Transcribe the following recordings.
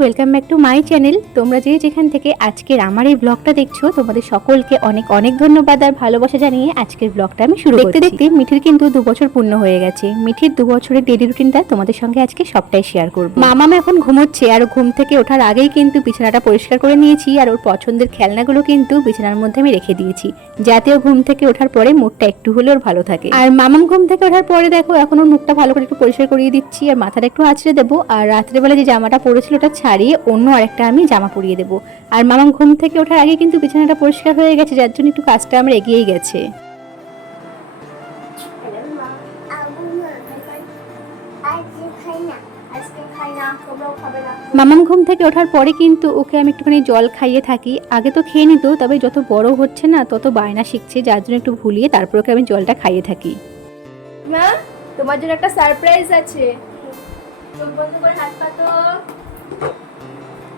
Welcome back to my channel. তোমরা যেখান থেকে আজকের আমার এই ব্লগটা দেখছো তোমাদের সকলকে অনেক অনেক ধন্যবাদ আর ভালোবাসা জানিয়ে আজকের ব্লগটা আমি শুরু করছি। দেখতে মিঠির কিন্তু 2 বছর পূর্ণ হয়ে গেছে। মিঠির 2 বছরের ডেইলি রুটিনটা তোমাদের সঙ্গে আজকে সবটাই শেয়ার করব। মামাম এখন ঘুমোচ্ছে আর ঘুম থেকে ওঠার আগেই কিন্তু বিছানাটা পরিষ্কার করে নিয়েছি আর ওর পছন্দের খেলনাগুলো কিন্তু বিছানার মধ্যে আমি রেখে দিয়েছি, যাতে ও ঘুম থেকে ওঠার পরে মুডটা একটু হলেও ভালো থাকে। আর মামাম ঘুম থেকে ওঠার পরে দেখো এখন ওর মুখটা ভালো করে একটু পরিষ্কার করিয়ে দিচ্ছি আর মাথাটা একটু আঁচড়ে দেবো। আর রাত্রেবেলা যে জামাটা পরেছিল ওটা ছাড়িয়ে অন্য আরেকটা আমি জামা পরিয়ে দেবো। আর মামাম ঘুম থেকে ওঠার আগে কিন্তু বিছানাটা পরিষ্কার হয়ে গেছে, যার জন্য একটু কাজটা আমার এগিয়েই গেছে। মামাম ঘুম থেকে ওঠার পরে কিন্তু ওকে আমি একটুখানি জল খাইয়ে থাকি। আগে তো খেয়ে নিত, তবে যত বড় হচ্ছে না তত বায়না শিখছে, যার জন্য একটু ভুলিয়ে তারপর ওকে আমি জলটা খাইয়ে থাকি। মা, তোমার জন্য একটা সারপ্রাইজ আছে। চোখ বন্ধ করে হাত পাতো,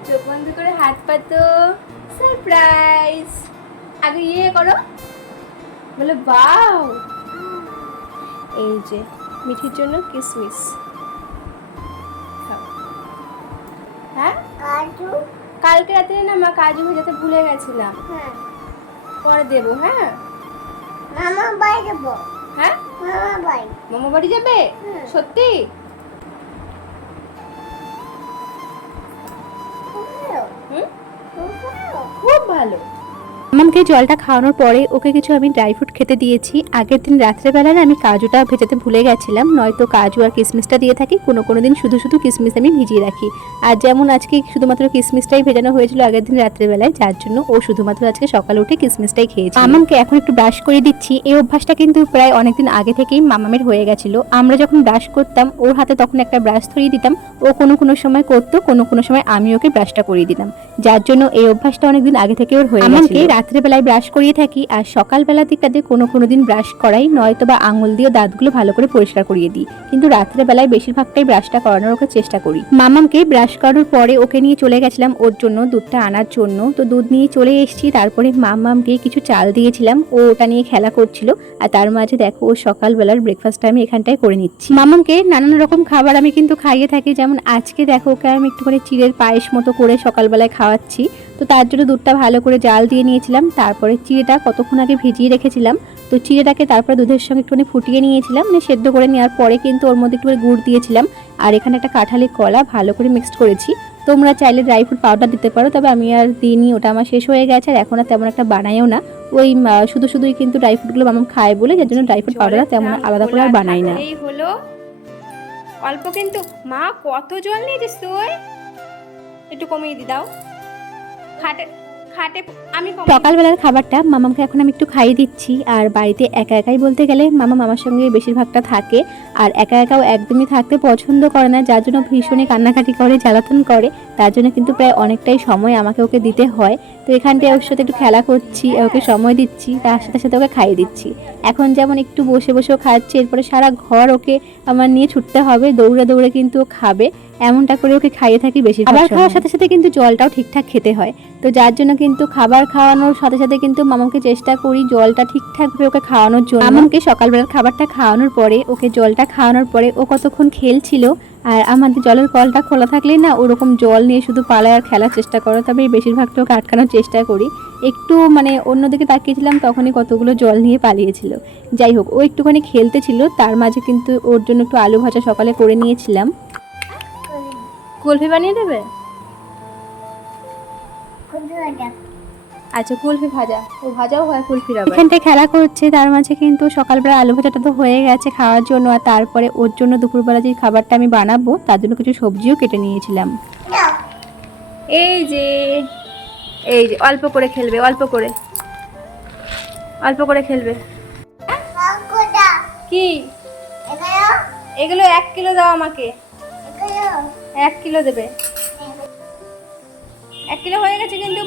চোখ বন্ধ করে হাত পাতো। সারপ্রাইজ। আগে ইয়ে করো, বলে বাও। এই যে মিঠির জন্য কিসমিস। হ্যাঁ, কাজু কালকে রাতে না মা কাজু ভেজাতে ভুলে গেছিলাম। হ্যাঁ, পরে দেবো। হ্যাঁ, মামা বাড়ি যাবো। হ্যাঁ, মামা বাড়ি যাবে? সত্যি? খুব ভালো। মামামকে জলটা খাওয়ানোর পরে ওকে কিছু আমি ড্রাই ফ্রুট খেতে দিয়েছি। আগের দিন রাত্রেবেলায় আমি কাজুটা ভেজাতে ভুলে গেছিলাম, নয়তো কাজু আর কিশমিশটা দিয়ে থাকি, কোনো দিন শুধু শুধু কিশমিশ আমি ভিজিয়ে রাখি। আর যেমন আজকে শুধুমাত্র কিশমিশটাই ভেজানো হয়েছিল আগের দিন রাত্রেবেলায়, যার জন্য ও শুধুমাত্র আজকে সকালে উঠে কিশমিশটাই খেয়েছে। মামামকে এখন একটু ব্রাশ করে দিচ্ছি। এই অভ্যাসটা কিন্তু প্রায় অনেকদিন আগে থেকেই মামামের হয়ে গেছিল। আমরা যখন ব্রাশ করতাম ওর হাতে তখন একটা ব্রাশ ধরিয়ে দিতাম, ও কোনো সময় করতো, কোনো সময় আমি ওকে ব্রাশটা করিয়ে দিতাম, যার জন্য এই অভ্যাসটা অনেকদিন আগে থেকে ওর হয়ে গেছে। রাত্রেবেলায় ব্রাশ করিয়ে থাকি আর সকালবেলা দিকটাতে কোনো দিন ব্রাশ করাই, নয়তো বা আঙুল দিয়ে দাঁতগুলো ভালো করে পরিষ্কার করিয়ে দিই, কিন্তু রাত্রেবেলায় বেশিরভাগটাই ব্রাশটা করানোর ওকে চেষ্টা করি। মামামকে ব্রাশ করানোর পরে ওকে নিয়ে চলে গেছিলাম ওর জন্য দুধটা আনার জন্য। তো দুধ নিয়ে চলে এসেছি, তারপরে মামামকে কিছু চাল দিয়েছিলাম, ও ওটা নিয়ে খেলা করছিল। আর তার মাঝে দেখো ও সকালবেলার ব্রেকফাস্টটা আমি এখানটায় করে নিচ্ছি। মামামকে নানান রকম খাবার আমি কিন্তু খাইয়ে থাকি, যেমন আজকে দেখো ওকে আমি একটু করে চিড়ের পায়েস মতো করে সকালবেলায় খাওয়াচ্ছি। তো তার জন্য দুধটা ভালো করে জাল দিয়ে নিয়েছিলাম, তারপরে চিড়েটা কতক্ষণ আগে ভিজিয়ে রেখেছিলাম। তো চিড়েটাকে তারপরে দুধের সঙ্গে একটুখানি ফুটিয়ে নিয়েছিলাম, সেদ্ধ করে নেওয়ার পরে কিন্তু ওর মধ্যে একটু গুড় দিয়েছিলাম। আর এখানে একটা কাঁঠালের কলা ভালো করে মিক্সড করেছি। তোমরা চাইলে ড্রাই ফ্রুট পাউডার দিতে পারো, তবে আমি আর দিইনি, ওটা আমার শেষ হয়ে গেছে আর এখন আর তেমন একটা বানাইও না। ওই শুধুই কিন্তু ড্রাই ফ্রুটগুলো মামাম খায় বলে, যার জন্য ড্রাই ফ্রুট পাউডার তেমন আলাদা করে আর বানাই না। এই হলো অল্প, কিন্তু মা কত জল নিয়েছিস তুই? একটু কমিয়ে দি দাও। খাটে আমি সকালবেলার খাবারটা মামামকে এখন আমি একটু খাইয়ে দিচ্ছি। আর বাড়িতে একা একাই বলতে গেলে মামা মামার সঙ্গে বেশিরভাগটা থাকে, আর একা একাও একদমই থাকতে পছন্দ করে না, যার জন্য ভীষণই কান্নাকাটি করে, জ্বালাতন করে। তার জন্য কিন্তু প্রায় অনেকটাই সময় আমাকে ওকে দিতে হয়। তো এখানটায় ওর সাথে একটু খেলা করছি, ওকে সময় দিচ্ছি, তার সাথে ওকে খাইয়ে দিচ্ছি। এখন যেমন একটু বসে বসেও খাচ্ছে, এরপরে সারা ঘর ওকে আমার নিয়ে ছুটতে হবে, দৌড়ে দৌড়ে কিন্তু ও খাবে। এমনটা করে ওকে খাইয়ে থাকি বেশি। খাবার খাওয়ার সাথে সাথে কিন্তু জলটাও ঠিকঠাক খেতে হয়, তো যার জন্য কিন্তু খাবার খাওয়ানোর সাথে সাথে কিন্তু মামামকে চেষ্টা করি জলটা ঠিকঠাকভাবে ওকে খাওয়ানোর জন্য। মামামকে সকালবেলার খাবারটা খাওয়ানোর পরে ওকে জলটা খাওয়ানোর পরে ও কতক্ষণ খেলছিল। আর আমাদের জলের কলটা খোলা থাকলেই না ওরকম জল নিয়ে শুধু পালায় আর খেলার চেষ্টা করে, তবে বেশিরভাগটা ওকে আটকানোর চেষ্টা করি। একটু অন্যদিকে তাকিয়েছিলাম, তখনই কতগুলো জল নিয়ে পালিয়েছিল। যাই হোক, ও একটুখানি খেলতে ছিল, তার মাঝে কিন্তু ওর জন্য একটু আলু ভাজা সকালে করে নিয়েছিলাম। কুলফি বানিয়ে দেবে? আচ্ছা, কুলফি ভাজা, ও ভাজাও হয় কুলফির। এখানটায় খেলা করছে, তার মাঝে কিন্তু সকালবেলা আলু ভাজাটা তো হয়ে গেছে খাওয়ার জন্য। আর তারপরে ওর জন্য দুপুরবেলা যে খাবারটা আমি বানাবো তার জন্য কিছু সবজিও কেটে নিয়েছিলাম। এই যে অল্প করে খেলবে, অল্প করে খেলবে। কি এগুলো? 1 কিলো দাও আমাকে। 1 কিলো দেবে? 1 কিলো হয়ে গেছে কিন্তু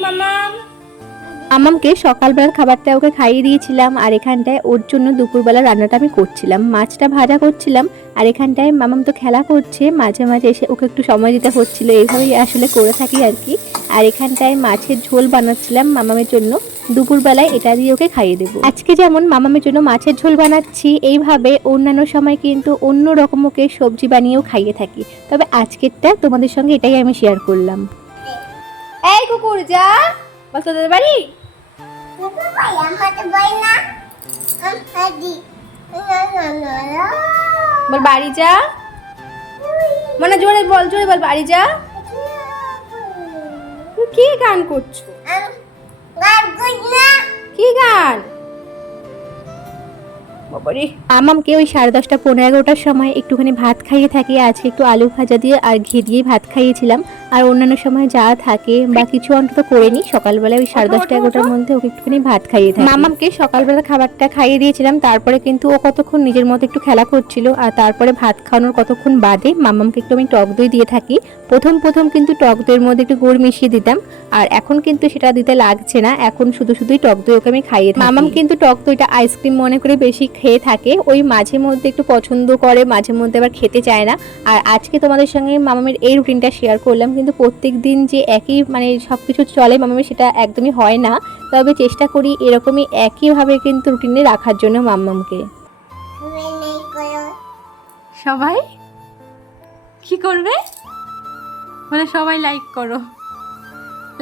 মামামকে সকালবেলার খাবারটা ওকে খাইয়ে দিয়েছিলাম। আর এখানটায় ওর জন্য দুপুরবেলা রান্নাটা আমি করছিলাম, মাছটা ভাজা করছিলাম। আর এখানটায় মামাম তো খেলা করছে, মাঝে মাঝে এসে ওকে একটু সময় দিতে হচ্ছিল, এইভাবেই আসলে করে থাকি আর কি। আর এখানটায় মাছের ঝোল বানাচ্ছিলাম মামামের জন্য। দুপুরবেলায় এটা দিয়ে ওকে খাইয়ে দেবো। আজকে যেমন মামামের জন্য মাছের ঝোল বানাচ্ছি, এইভাবে অন্যান্য সময় কিন্তু অন্য রকম ওকে সবজি বানিয়েও খাইয়ে থাকি। তবে আজকেরটা তোমাদের সঙ্গে এটাই আমি শেয়ার করলাম। এই কুকুর যা বস তোদের বাড়ি। বল বাড়ি যা, মানে জোরে বল, জোরে বল বাড়ি যা। তুমি কি গান করছো? কি গান? বাবারে মামামকে ওই 10:30 11টার সময় একটুখানি ভাত খাইয়ে থাকি। আজকে একটু আলু ভাজা দিয়ে আর ঘি দিয়ে ভাত খাইয়েছিলাম। আর অন্যান্য সময় যা থাকে বা কিছু অন্তত করে নিই, সকালবেলায় ওই 10:30 11টার মধ্যে ওকে একটুখানি ভাত খাইয়ে থাকি। মামামকে সকালবেলা খাবারটা খাইয়ে দিয়েছিলাম, তারপরে কিন্তু ও কতক্ষণ নিজের মতো একটু খেলা করছিল। আর তারপরে ভাত খাওয়ানোর কতক্ষণ বাদে মামামকে একটু আমি টক দই দিয়ে থাকি। প্রথম কিন্তু টক দইয়ের মধ্যে একটু গুড় মিশিয়ে দিতাম, আর এখন কিন্তু সেটা দিতে লাগছে না, এখন শুধুই টক দই ওকে আমি খাইয়ে থাকি। মামাম কিন্তু টক দইটা আইসক্রিম মনে করে বেশি খেয়ে থাকে, ওই মাঝে মধ্যে একটু পছন্দ করে, মাঝে মধ্যে আবার খেতে চায় না। আর আজকে তোমাদের সঙ্গে মামামের এই রুটিনটা শেয়ার করলাম, কিন্তু প্রত্যেক দিন যে একই মানে সব কিছু চলে মামামের সেটা একদমই হয় না। তবে চেষ্টা করি এরকমই একইভাবে কিন্তু রুটিনে রাখার জন্য মামামকে। সবাই কি করবে? মানে সবাই লাইক করো,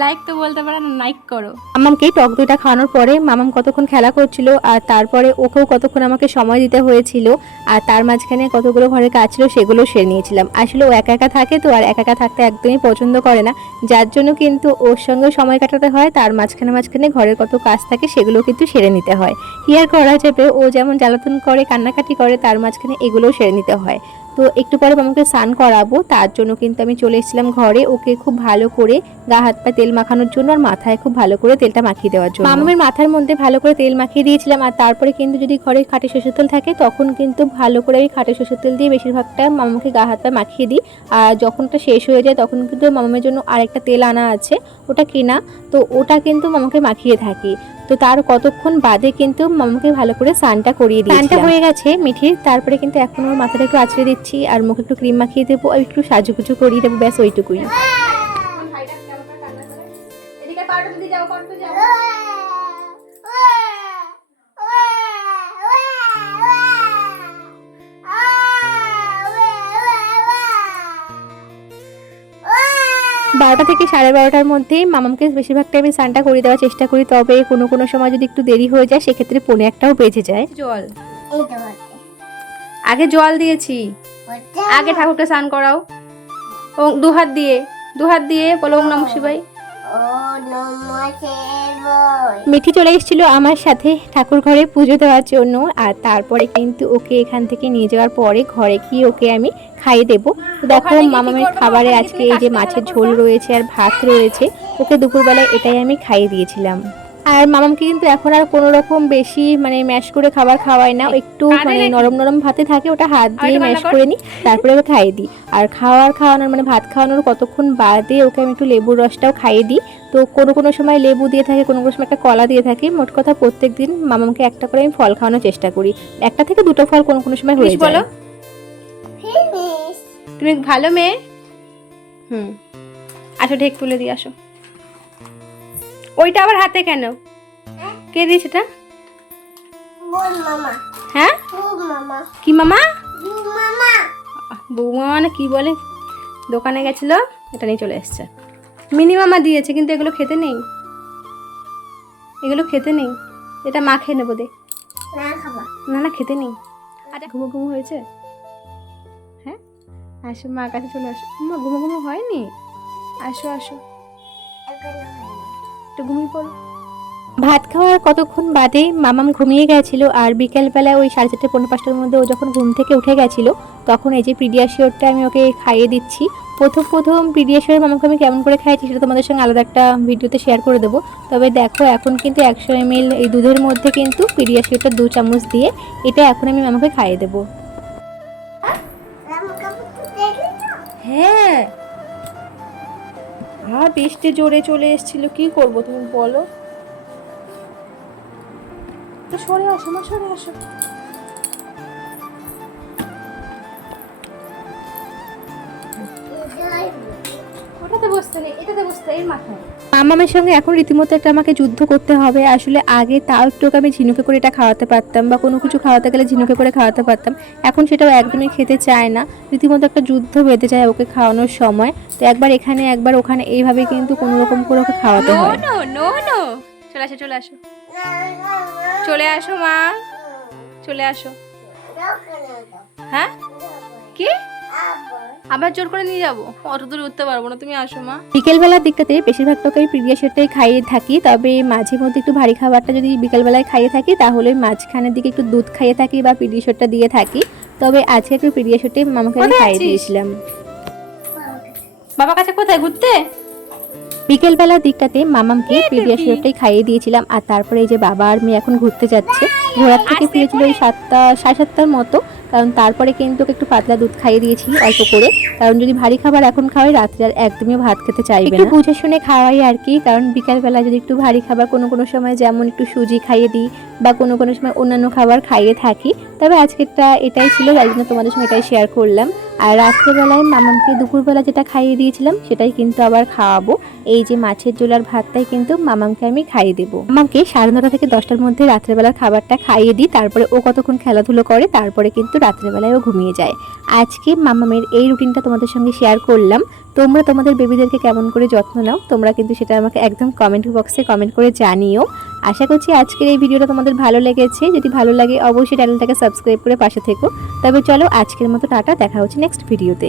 লাইক তো বলতে পারে না, লাইক করো। মামামকে টক দইটা খাওয়ানোর পরে মামাম কতক্ষণ খেলা করছিল, আর তারপরে ওকেও কতক্ষণ আমাকে সময় দিতে হয়েছিল। আর তার মাঝখানে কতগুলো ঘরের কাজ ছিল সেগুলো সেরে নিয়েছিলাম। আসলে ও একা একা থাকে তো, আর একা একা থাকতে একদমই পছন্দ করে না, যার জন্য কিন্তু ওর সঙ্গে সময় কাটাতে হয়। তার মাঝখানে ঘরের কত কাজ থাকে সেগুলো কিন্তু সেরে নিতে হয়। কি আর করা যাবে, ও যেমন জ্বালাতন করে কান্নাকাটি করে, তার মাঝখানে এগুলোও সেরে নিতে হয়। তো একটু পরে মামাকে স্নান করাবো, তার জন্য কিন্তু আমি চলে এসেছিলাম ঘরে ওকে খুব ভালো করে গা হাত পা তেল মাখানোর জন্য, আর মাথায় খুব ভালো করে তেলটা মাখিয়ে দেওয়ার জন্য। মামামের মাথার মধ্যে ভালো করে তেল মাখিয়ে দিয়েছিলাম। আর তারপরে কিন্তু যদি ঘরে খাঁটি সরষের তেল থাকে তখন কিন্তু ভালো করে আমি খাঁটি সরষের তেল দিয়ে বেশিরভাগটা মামাকে গা হাত পা মাখিয়ে দিই। আর যখন ওটা শেষ হয়ে যায় তখন কিন্তু মামামের জন্য আরেকটা তেল আনা আছে, ওটা কেনা, তো ওটা কিন্তু মামাকে মাখিয়ে থাকি। তো তার কতক্ষণ বাদে কিন্তু মামাকে ভালো করে স্নানটা করিয়ে দিই। স্নানটা হয়ে গেছে মিঠির, তারপরে কিন্তু এখন ওর মাথাটা একটু আঁচড়ে দিচ্ছি, আর মুখে একটু ক্রিম মাখিয়ে দেবো, আর একটু সাজুগুজু করিয়ে দেবো, ব্যাস ওইটুকুই। বারোটা থেকে 12:30টার মধ্যে মামামকে বেশিরভাগটা আমি স্নানটা করে দেওয়ার চেষ্টা করি, তবে কোনো সময় যদি একটু দেরি হয়ে যায় সেক্ষেত্রে 1:45টাও বেজে যায়। জল আগে জল দিয়েছি, আগে ঠাকুরকে স্নান করাও। ও দু হাত দিয়ে বলো ওম নমঃ শিবায়। মিঠি চলে এসেছিল আমার সাথে ঠাকুর ঘরে পুজো দেওয়ার জন্য, আর তারপরে কিন্তু ওকে এখান থেকে নিয়ে যাওয়ার পরে ঘরে গিয়ে ওকে আমি খাইয়ে দেবো। দেখো মামামের খাবারে আজকে এই যে মাছের ঝোল রয়েছে আর ভাত রয়েছে, ওকে দুপুরবেলায় এটাই আমি খাইয়ে দিয়েছিলাম। আর মামামকে কিন্তু এখন আর কোনো রকম বেশি মানে ম্যাশ করে খাবার খাওয়াই না, একটু মানে নরম ভাতে থাকে, ওটা হাত দিয়ে ম্যাশ করে নিই, তারপরে ওকে খাইয়ে দিই। আর খাওয়ানোর মানে ভাত খাওয়ানোর কতক্ষণ বাদে ওকে আমি একটু লেবুর রসটাও খাইয়ে দিই। তো কোনো সময় লেবু দিয়ে থাকে, কোনো সময় একটা কলা দিয়ে থাকে। মোট কথা প্রত্যেকদিন মামামকে একটা করে আমি ফল খাওয়ানোর চেষ্টা করি, 1টা থেকে 2টো ফল কোনো সময় হয়ে যায়। বলো তুমি ভালো মেয়ে। আসো ঢেক তুলে দিয়ে আসো। ওইটা আবার হাতে কেন? কে দিয়েছে এটা? হ্যাঁ কি মামা? বৌমা মানে কি বলে, দোকানে গেছিল এটা নিয়ে চলে এসছে। মিনি মামা দিয়েছে, কিন্তু এগুলো খেতে নেই, এটা মা খেয়ে নেবো দে। না খেতে নেই। আচ্ছা ঘুমো হয়েছে? হ্যাঁ আসো মার কাছে চলে আসো। মা ঘুমো হয়নি, আসো একটু ঘুমিয়ে পড়ো। ভাত খাওয়ার কতক্ষণ বাদে মামাম ঘুমিয়ে গেছিল, আর বিকেলবেলায় ওই 4:30 পৌনে 5টার মধ্যে ও যখন ঘুম থেকে উঠে গেছিল তখন এই যে পিডিয়াশিওরটা আমি ওকে খাইয়ে দিচ্ছি। প্রথম পিডিয়াশিওর মামাকে আমি কেমন করে খাইয়েছি সেটা তোমাদের সঙ্গে আলাদা একটা ভিডিওতে শেয়ার করে দেবো। তবে দেখো এখন কিন্তু 100 ml এই দুধের মধ্যে কিন্তু পিডিয়াশিওরটা 2 চামচ দিয়ে এটা এখন আমি মামাকে খাইয়ে দেবো। হ্যাঁ বৃষ্টি জোরে চলে এসেছিল, কি করব তুমি বলো? তো সরে আসো মা, সরে আসো। ওটাতে বসতে নেই, এটাতে বসতে, এর মাথায়। মামামের সঙ্গে এখন রীতিমতো একটা আমাকে যুদ্ধ করতে হবে। আসলে আগে তাও একটু আমি ঝিনুকে করে এটা খাওয়াতে পারতাম, বা কোনো কিছু খাওয়াতে গেলে ঝিনুকে করে খাওয়াতে পারতাম। এখন সেটাও একদমই খেতে চায় না, রীতিমতো একটা যুদ্ধ বেঁধে যায় ওকে খাওয়ানোর সময়। তো একবার এখানে একবার ওখানে এইভাবে কিন্তু কোনো রকম করে ওকে খাওয়াতে হয়। নো নো নো, চলে আসো চলে আসো চলে আসো মা, চলে আসো। হ্যাঁ কি আবার জোর করে নিয়ে যাবো? অত দূর উঠতে পারবো না, তুমি আসো মা। বিকেলবেলার দিকটাতে বেশিরভাগ তোকে আমি পিডিয়াশিওরটাই খাইয়ে থাকি, তবে মাঝে মধ্যে একটু ভারী খাবারটা যদি বিকেলবেলায় খাইয়ে থাকি তাহলে মাঝখানের দিকে একটু দুধ খাইয়ে থাকি বা পিডিয়াশিওরটা দিয়ে থাকি। তবে আজকে একটু পিডিয়াশিওরটাই মামাকে আমি খাইয়ে দিয়েছিলাম। বাবার কাছে কোথায় ঘুরতে? বিকেলবেলার দিকটাতে মামামকে পিডিয়াশিওরটাই খাইয়ে দিয়েছিলাম। আর তারপরে এই যে বাবা আর মেয়ে এখন ঘুরতে যাচ্ছে। ঘোরার থেকে ফিরেছিল ওই 7টা সাড়ে 7টার মতো, কারণ তারপরে কিন্তু ওকে একটু পাতলা দুধ খাইয়ে দিয়েছি অল্প করে, কারণ যদি ভারী খাবার এখন খাওয়াই রাত্রে আর একদমই ভাত খেতে চাইবে না। একটু বুঝে শুনে খাওয়াই আর কি, কারণ বিকালবেলা যদি একটু ভারী খাবার কোনো সময় যেমন একটু সুজি খাইয়ে দিই বা কোনো সময় অন্যান্য খাবার খাইয়ে থাকি। তবে আজকেরটা এটাই ছিল, তাই জন্য তোমাদের সঙ্গে এটাই শেয়ার করলাম। আর রাত্রেবেলায় মামামকে দুপুরবেলা যেটা খাইয়ে দিয়েছিলাম সেটাই কিন্তু আবার খাওয়াবো। এই যে মাছের ঝোল আর ভাতটাই কিন্তু মামামকে আমি খাইয়ে দেবো। মামামকে 9:30 থেকে 10টার মধ্যে রাত্রেবেলার খাবারটা খাইয়ে দিই, তারপরে ও কতক্ষণ খেলাধুলো করে, তারপরে কিন্তু রাত্রেবেলায় ও ঘুমিয়ে যায়। আজকে মামামের এই রুটিনটা তোমাদের সঙ্গে শেয়ার করলাম। তোমরা তোমাদের বেবিদেরকে কেমন করে যত্ন নাও তোমরা কিন্তু সেটা আমাকে একদম কমেন্ট বক্সে কমেন্ট করে জানিও। আশা করছি আজকের এই ভিডিওটা তোমাদের ভালো লেগেছে। যদি ভালো লাগে অবশ্যই চ্যানেলটাকে সাবস্ক্রাইব করে পাশে থেকো। তবে চলো আজকের মতো টাটা, দেখা হচ্ছে নেক্সট ভিডিওতে।